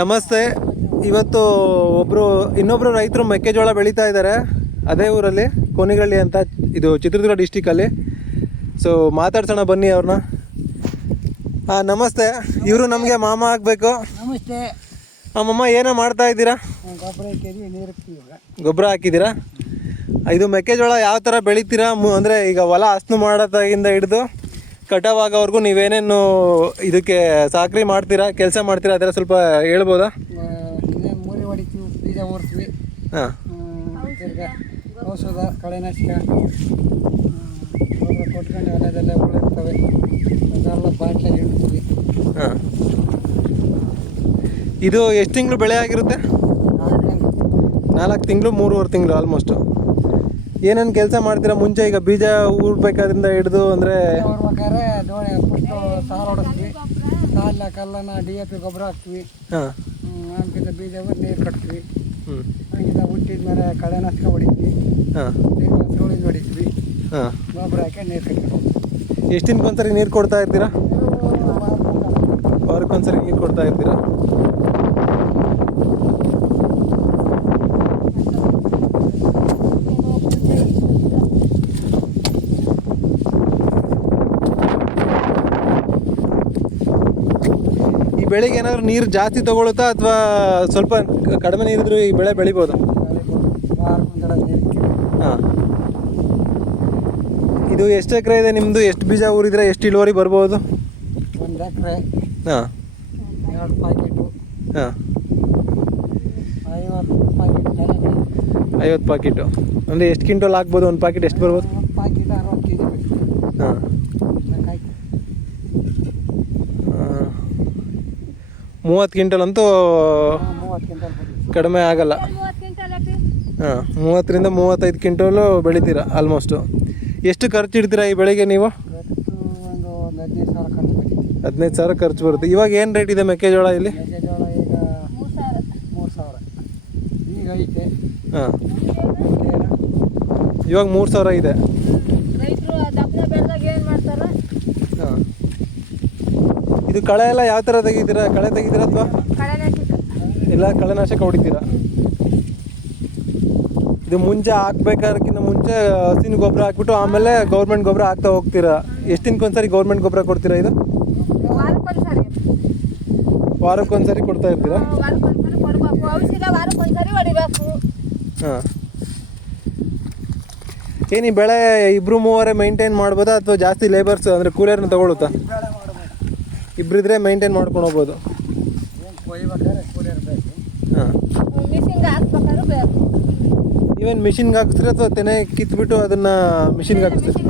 ನಮಸ್ತೆ. ಇವತ್ತು ಇನ್ನೊಬ್ಬರು ರೈತರು ಮೆಕ್ಕೆಜೋಳ ಬೆಳೀತಾ ಇದ್ದಾರೆ ಅದೇ ಊರಲ್ಲಿ, ಕೋನಿಗಳ್ಳಿ ಅಂತ, ಇದು ಚಿತ್ರದುರ್ಗ ಡಿಸ್ಟಿಕಲ್ಲಿ. ಸೊ ಮಾತಾಡ್ಸೋಣ ಬನ್ನಿ ಅವ್ರನ್ನ. ನಮಸ್ತೆ. ಇವರು ನಮಗೆ ಮಾಮ ಆಗಬೇಕು. ನಮಸ್ತೆ. ಮಮ್ಮ ಏನೋ ಮಾಡ್ತಾ ಇದ್ದೀರಾ? ಗೊಬ್ಬರ ಹಾಕಿದ್ದೀರಾ? ಇದು ಮೆಕ್ಕೆಜೋಳ ಯಾವ ಥರ ಬೆಳಿತೀರಾ? ಅಂದರೆ ಈಗ ಹೊಲ ಹಸ್ನು ಮಾಡೋದಾಗಿಂದ ಹಿಡಿದು ಕಟಾವಾಗೋವರೆಗೂ ನೀವೇನೇನು ಇದಕ್ಕೆ ಸಾಕ್ರಿ ಮಾಡ್ತೀರಾ, ಕೆಲಸ ಮಾಡ್ತೀರಾ, ಅದರ ಸ್ವಲ್ಪ ಹೇಳ್ಬೋದಾ? ಮೂರಿ ಹೊಡಿತೀವಿ, ಬೀಜ ಓಡ್ತೀವಿ, ಹಾಂ, ಔಷಧ, ಕಳೆನಾಶಕ ಕೊಟ್ಕೊಂಡು ಹೊಲದೆಲ್ಲ ಉಳಿರ್ತವೆ, ಅದೆಲ್ಲ ಬಾಟ್ಲಾಗಿ ಇಡ್ತೀವಿ. ಹಾಂ. ಇದು ಎಷ್ಟು ತಿಂಗಳು ಬೆಳೆ ಆಗಿರುತ್ತೆ? 4 ತಿಂಗಳು, 3.5 ತಿಂಗಳು ಆಲ್ಮೋಸ್ಟು. ಏನೇನು ಕೆಲಸ ಮಾಡ್ತೀರಾ ಮುಂಚೆ? ಈಗ ಬೀಜ ಊರ್ಬೇಕಾದ್ರಿಂದ ಹಿಡಿದು ಅಂದರೆ ಊರ್ಬೇಕಾದ್ರೆ ದೋಣಿ ಪುಷ್ಟು ಸಾಲು ಹೊಡಿಸ್ತೀವಿ, ಸಾಲ ಕಲ್ಲನ DAP ಗೊಬ್ಬರ ಹಾಕ್ತೀವಿ. ಹಾಂ. ಆಮೇಲೆ ಬೀಜ ನೀರು ಕಟ್ತೀವಿ. ಹ್ಞೂ. ಹಂಗಿಂದ ಹುಟ್ಟಿದ್ಮೇಲೆ ಕಳೆನಾಶಕ ಹೊಡಿತೀವಿ. ಹಾಂ. ಸುಳಿದು ಹೊಡಿತೀವಿ. ಹಾಂ. ಗೊಬ್ಬರ ಹಾಕಿ ನೀರು ಕಟ್ತೀವಿ. ಎಷ್ಟು ದಿನಕ್ಕೊಂದ್ಸರಿ ನೀರು ಕೊಡ್ತಾ ಇರ್ತೀರಾ? ವಾರಕ್ಕೊಂದ್ಸರಿ ನೀರು ಕೊಡ್ತಾ ಇರ್ತೀರಾ? ಈ ಬೆಳೆಗೆ ಏನಾದರೂ ನೀರು ಜಾಸ್ತಿ ತಗೊಳುತ್ತಾ ಅಥವಾ ಸ್ವಲ್ಪ ಕಡಿಮೆ ನೀರಿದ್ರು ಈ ಬೆಳೆ ಬೆಳಿಬೋದು? ಹಾಂ. ಇದು ಎಷ್ಟು ಎಕರೆ ಇದೆ ನಿಮ್ಮದು? ಎಷ್ಟು ಬೀಜ ಊರಿದ್ರೆ ಎಷ್ಟು ಇಳುವರಿ ಬರ್ಬೋದು? 1 ಎಕರೆ. ಹಾಂ. 2 ಪ್ಯಾಕೆಟು. ಹಾಂ. 50 ಪ್ಯಾಕೆಟ್. 50 ಪ್ಯಾಕೆಟು ಅಂದರೆ ಎಷ್ಟು ಕ್ವಿಂಟಲ್ ಹಾಕ್ಬೋದು? ಒಂದು ಪ್ಯಾಕೆಟ್ ಎಷ್ಟು ಬರ್ಬೋದು? 1 ಪ್ಯಾಕೆಟ್ 60 kg. ಹಾಂ. 30 ಕ್ವಿಂಟಲ್ ಅಂತೂ 30 ಕ್ವಿಂಟಲ್ ಕಡಿಮೆ ಆಗಲ್ಲ. ಹಾಂ, 30ರಿಂದ 35 ಕ್ವಿಂಟಲು ಬೆಳಿತೀರಾ ಆಲ್ಮೋಸ್ಟು. ಎಷ್ಟು ಖರ್ಚು ಇಡ್ತೀರಾ ಈ ಬೆಳೆಗೆ ನೀವು? ಒಂದು 15,000 ಖರ್ಚು ಬರುತ್ತೆ. 15,000 ಖರ್ಚು ಬರುತ್ತೆ. ಇವಾಗ ಏನು ರೇಟ್ ಇದೆ ಮೆಕ್ಕೆಜೋಳ ಇಲ್ಲಿ? ಮೆಕ್ಕೆಜೋಳ ಈಗ 3,000 ಈಗ ಐತೆ. ಹಾಂ, ಇವಾಗ 3,000 ಇದೆ. ಹಾಂ. ಇದು ಕಳೆ ಎಲ್ಲ ಯಾವ ಥರ ತೆಗಿತೀರಾ? ಕಳೆ ತೆಗಿತೀರಾ ಅಥವಾ ಇಲ್ಲ ಕಳೆನಾಶಕ ಹೊಡಿತೀರಾ? ಇದು ಮುಂಚೆ ಹಾಕ್ಬೇಕಾದ್ರಕ್ಕಿಂತ ಮುಂಚೆ ಹಸಿನ ಗೊಬ್ಬರ ಹಾಕ್ಬಿಟ್ಟು ಆಮೇಲೆ ಗೌರ್ಮೆಂಟ್ ಗೊಬ್ಬರ ಹಾಕ್ತಾ ಹೋಗ್ತೀರಾ? ಎಷ್ಟು ದಿನಕ್ಕೊಂದ್ಸರಿ ಗೌರ್ಮೆಂಟ್ ಗೊಬ್ಬರ ಕೊಡ್ತೀರಾ? ಇದು ವಾರಕ್ಕೊಂದ್ಸರಿ ಕೊಡ್ತಾ ಇರ್ತೀರಾ? ಹಾಂ. ಏನು ಈ ಬೆಳೆ 2-3 ಮೇಂಟೈನ್ ಮಾಡ್ಬೋದಾ ಅಥವಾ ಜಾಸ್ತಿ ಲೇಬರ್ಸ್ ಅಂದರೆ ಕೂಲಿಯರ್ನ ತಗೊಳುತ್ತಾ? ಇಬ್ಬರಿದ್ರೆ ಮೇಂಟೈನ್ ಮಾಡ್ಕೊಂಡು ಹೋಗ್ಬೋದು. ಹಾಂ. ಇವೇನು ಮಿಷಿನ್ಗೆ ಹಾಕಿಸ್ತೀರಾ ಅಥವಾ ತೆನೆ ಕಿತ್ಬಿಟ್ಟು ಅದನ್ನು ಮಿಷಿನ್ಗೆ ಹಾಕಿಸ್ತೀರಾ?